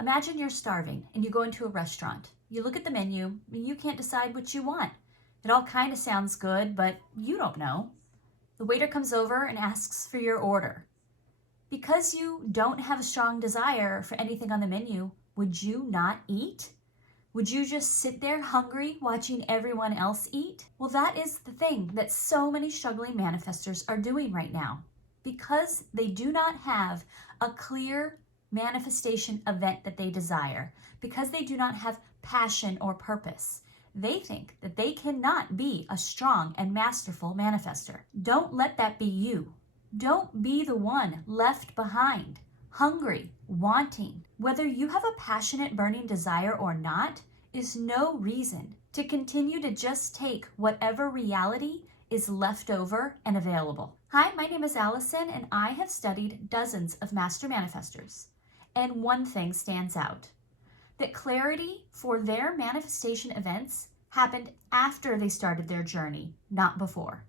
Imagine you're starving and you go into a restaurant. You look at the menu and you can't decide what you want. It all kind of sounds good, but you don't know. The waiter comes over and asks for your order. Because you don't have a strong desire for anything on the menu, would you not eat? Would you just sit there hungry watching everyone else eat? Well, that is the thing that so many struggling manifestors are doing right now. Because they do not have a clear manifestation event that they desire, because they do not have passion or purpose, they think that they cannot be a strong and masterful manifestor. Don't let that be you. Don't be the one left behind, hungry, wanting. Whether you have a passionate, burning desire or not is no reason to continue to just take whatever reality is left over and available. Hi, my name is Allison, and I have studied dozens of master manifestors. And one thing stands out, that clarity for their manifestation events happened after they started their journey, not before.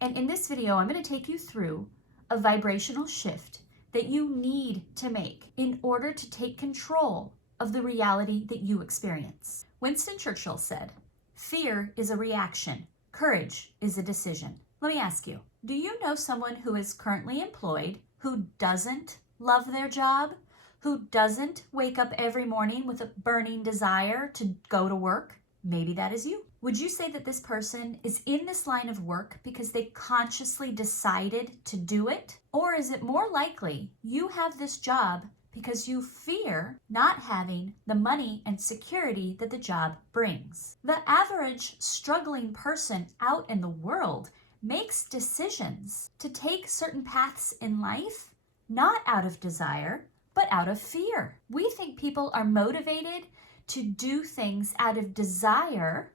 And in this video, I'm going to take you through a vibrational shift that you need to make in order to take control of the reality that you experience. Winston Churchill said, "Fear is a reaction. Courage is a decision." Let me ask you, do you know someone who is currently employed who doesn't love their job, who doesn't wake up every morning with a burning desire to go to work? Maybe that is you. Would you say that this person is in this line of work because they consciously decided to do it? Or is it more likely you have this job because you fear not having the money and security that the job brings? The average struggling person out in the world makes decisions to take certain paths in life, not out of desire, but out of fear. We think people are motivated to do things out of desire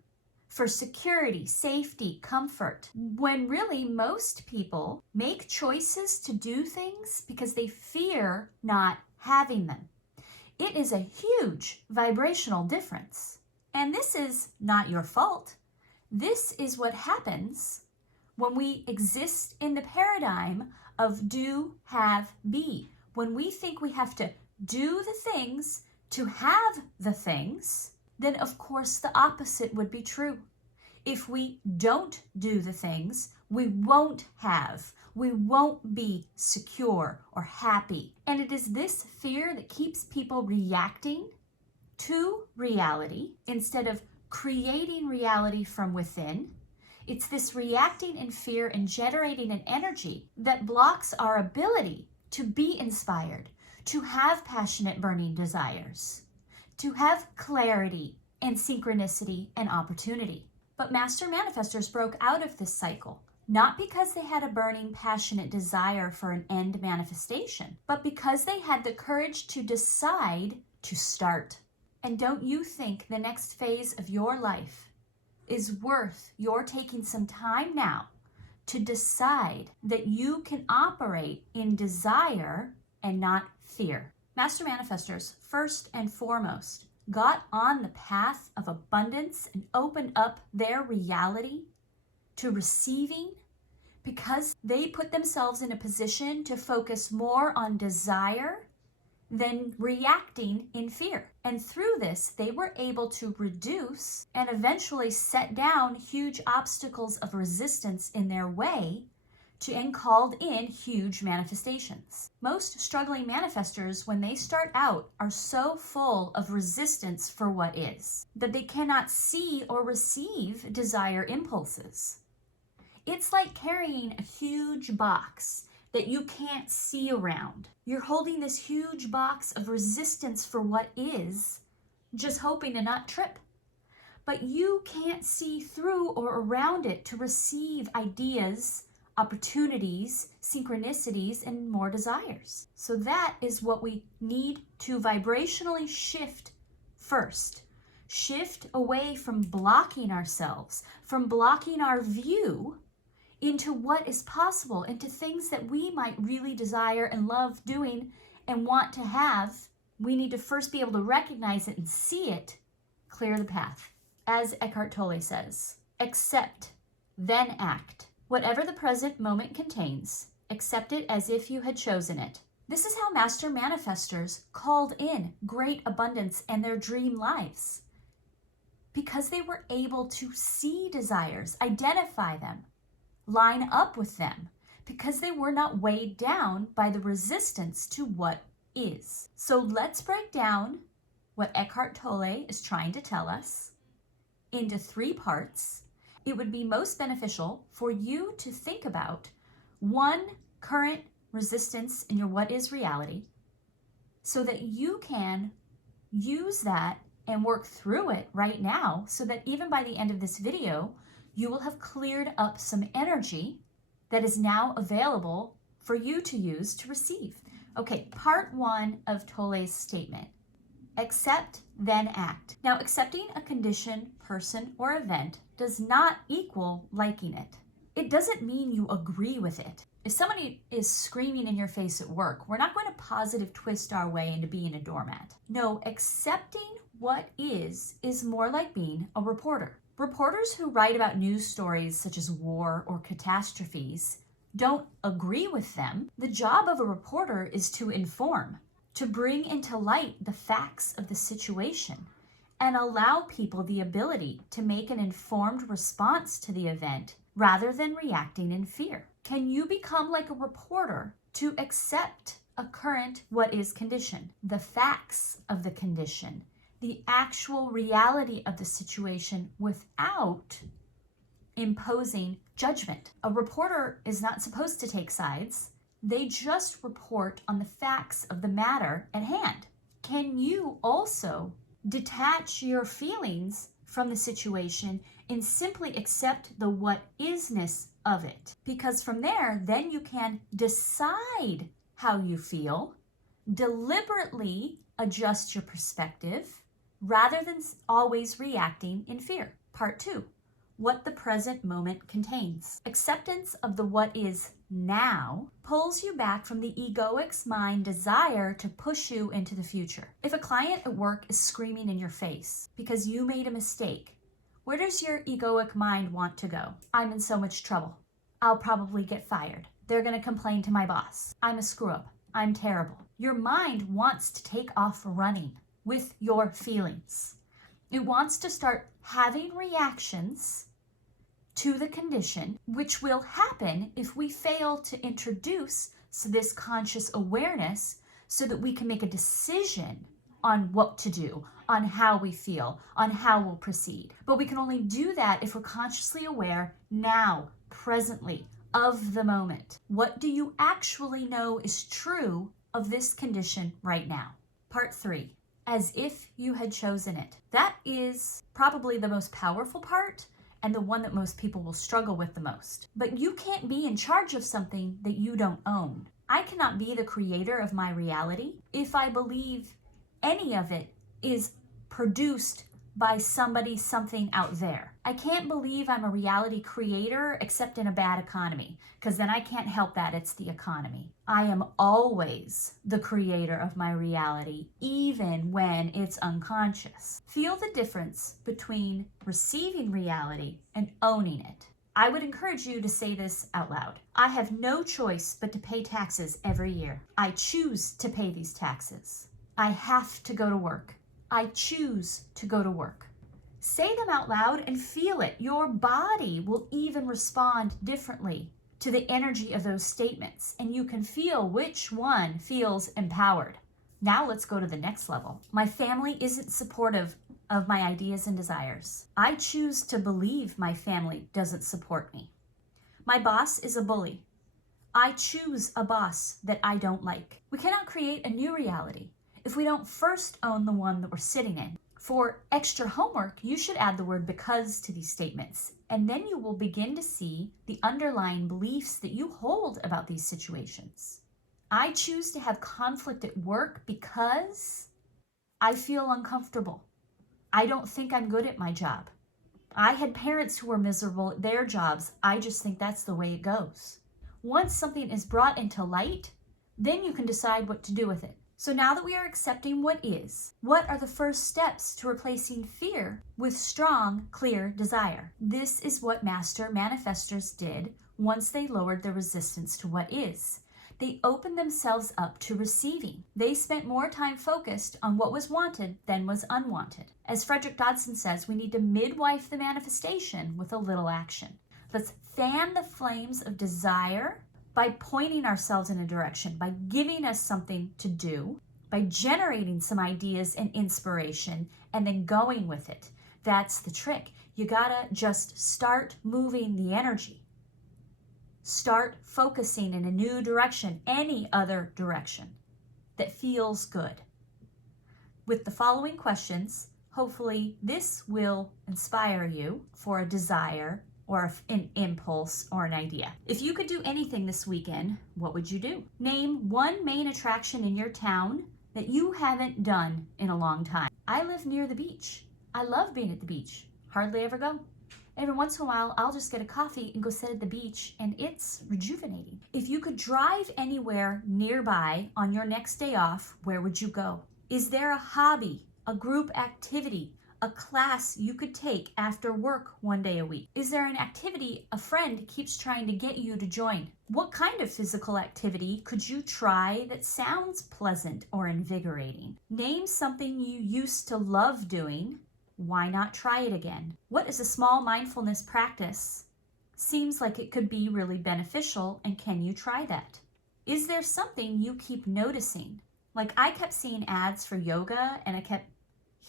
for security, safety, comfort, when really most people make choices to do things because they fear not having them. It is a huge vibrational difference. And this is not your fault. This is what happens when we exist in the paradigm of do, have, be. When we think we have to do the things to have the things, then of course the opposite would be true. If we don't do the things, we won't have, we won't be secure or happy. And it is this fear that keeps people reacting to reality instead of creating reality from within. It's this reacting in fear and generating an energy that blocks our ability to be inspired, to have passionate burning desires, to have clarity and synchronicity and opportunity. But master manifestors broke out of this cycle, not because they had a burning passionate desire for an end manifestation, but because they had the courage to decide to start. And don't you think the next phase of your life is worth your taking some time now to decide that you can operate in desire and not fear? Master manifestors, first and foremost, got on the path of abundance and opened up their reality to receiving because they put themselves in a position to focus more on desire than reacting in fear. And through this, they were able to reduce and eventually set down huge obstacles of resistance in their way and called in huge manifestations. Most struggling manifestors, when they start out, are so full of resistance for what is that they cannot see or receive desire impulses. It's like carrying a huge box that you can't see around. You're holding this huge box of resistance for what is, just hoping to not trip. But you can't see through or around it to receive ideas, opportunities, synchronicities, and more desires. So that is what we need to vibrationally shift first. Shift away from blocking ourselves, from blocking our view into what is possible, into things that we might really desire and love doing and want to have. We need to first be able to recognize it and see it, clear the path. As Eckhart Tolle says, accept, then act. Whatever the present moment contains, accept it as if you had chosen it. This is how master manifestors called in great abundance and their dream lives. Because they were able to see desires, identify them, line up with them, because they were not weighed down by the resistance to what is. So let's break down what Eckhart Tolle is trying to tell us into 3 parts. It would be most beneficial for you to think about one current resistance in your what is reality so that you can use that and work through it right now, so that even by the end of this video, you will have cleared up some energy that is now available for you to use to receive. Okay, part 1 of Tolle's statement. Accept, then act. Now, accepting a condition, person, or event does not equal liking it. It doesn't mean you agree with it. If somebody is screaming in your face at work, we're not going to positive twist our way into being a doormat. No, accepting what is more like being a reporter. Reporters who write about news stories such as war or catastrophes don't agree with them. The job of a reporter is to inform, to bring into light the facts of the situation and allow people the ability to make an informed response to the event rather than reacting in fear. Can you become like a reporter to accept a current what is condition, the facts of the condition, the actual reality of the situation without imposing judgment? A reporter is not supposed to take sides. They just report on the facts of the matter at hand. Can you also detach your feelings from the situation and simply accept the what isness of it? Because from there, then you can decide how you feel, deliberately adjust your perspective, rather than always reacting in fear. Part 2, what the present moment contains. Acceptance of the what is now pulls you back from the egoic's mind desire to push you into the future. If a client at work is screaming in your face because you made a mistake, where does your egoic mind want to go? I'm in so much trouble. I'll probably get fired. They're going to complain to my boss. I'm a screw up. I'm terrible. Your mind wants to take off running with your feelings. It wants to start having reactions to the condition, which will happen if we fail to introduce this conscious awareness so that we can make a decision on what to do, on how we feel, on how we'll proceed. But we can only do that if we're consciously aware now, presently, of the moment. What do you actually know is true of this condition right now? Part 3, as if you had chosen it. That is probably the most powerful part and the one that most people will struggle with the most. But you can't be in charge of something that you don't own. I cannot be the creator of my reality if I believe any of it is produced by somebody, something out there. I can't believe I'm a reality creator except in a bad economy, because then I can't help that, it's the economy. I am always the creator of my reality, even when it's unconscious. Feel the difference between receiving reality and owning it. I would encourage you to say this out loud. I have no choice but to pay taxes every year. I choose to pay these taxes. I have to go to work. I choose to go to work. Say them out loud and feel it. Your body will even respond differently to the energy of those statements, and you can feel which one feels empowered. Now let's go to the next level. My family isn't supportive of my ideas and desires. I choose to believe my family doesn't support me. My boss is a bully. I choose a boss that I don't like. We cannot create a new reality if we don't first own the one that we're sitting in. For extra homework, you should add the word because to these statements, and then you will begin to see the underlying beliefs that you hold about these situations. I choose to have conflict at work because I feel uncomfortable. I don't think I'm good at my job. I had parents who were miserable at their jobs. I just think that's the way it goes. Once something is brought into light, then you can decide what to do with it. So now that we are accepting what is, what are the first steps to replacing fear with strong, clear desire? This is what master manifestors did once they lowered their resistance to what is. They opened themselves up to receiving. They spent more time focused on what was wanted than was unwanted. As Frederick Dodson says, we need to midwife the manifestation with a little action. Let's fan the flames of desire by pointing ourselves in a direction, by giving us something to do, by generating some ideas and inspiration, and then going with it. That's the trick. You gotta just start moving the energy. Start focusing in a new direction, any other direction that feels good. With the following questions, hopefully this will inspire you for a desire or an impulse or an idea. If you could do anything this weekend, what would you do? Name one main attraction in your town that you haven't done in a long time. I live near the beach. I love being at the beach. Hardly ever go. Every once in a while, I'll just get a coffee and go sit at the beach, and it's rejuvenating. If you could drive anywhere nearby on your next day off, where would you go? Is there a hobby, a group activity, a class you could take after work one day a week? Is there an activity a friend keeps trying to get you to join? What kind of physical activity could you try that sounds pleasant or invigorating? Name something you used to love doing. Why not try it again? What is a small mindfulness practice? Seems like it could be really beneficial, and can you try that? Is there something you keep noticing? Like I kept seeing ads for yoga, and I kept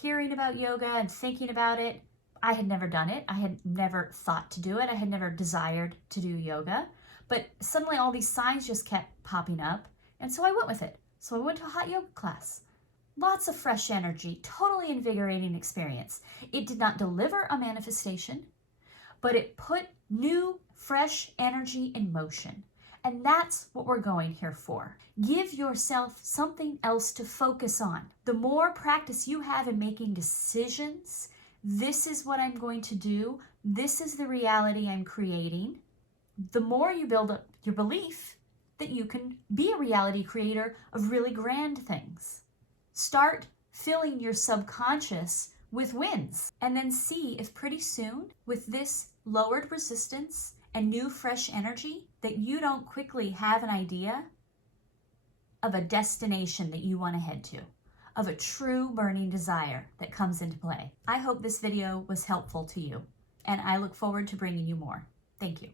hearing about yoga and thinking about it. I had never done it. I had never thought to do it. I had never desired to do yoga. But suddenly all these signs just kept popping up. And so I went with it. So I went to a hot yoga class. Lots of fresh energy, totally invigorating experience. It did not deliver a manifestation, but it put new, fresh energy in motion. And that's what we're going here for. Give yourself something else to focus on. The more practice you have in making decisions, this is what I'm going to do, this is the reality I'm creating, the more you build up your belief that you can be a reality creator of really grand things. Start filling your subconscious with wins, and then see if pretty soon, with this lowered resistance and new fresh energy, that you don't quickly have an idea of a destination that you want to head to, of a true burning desire that comes into play. I hope this video was helpful to you, and I look forward to bringing you more. Thank you.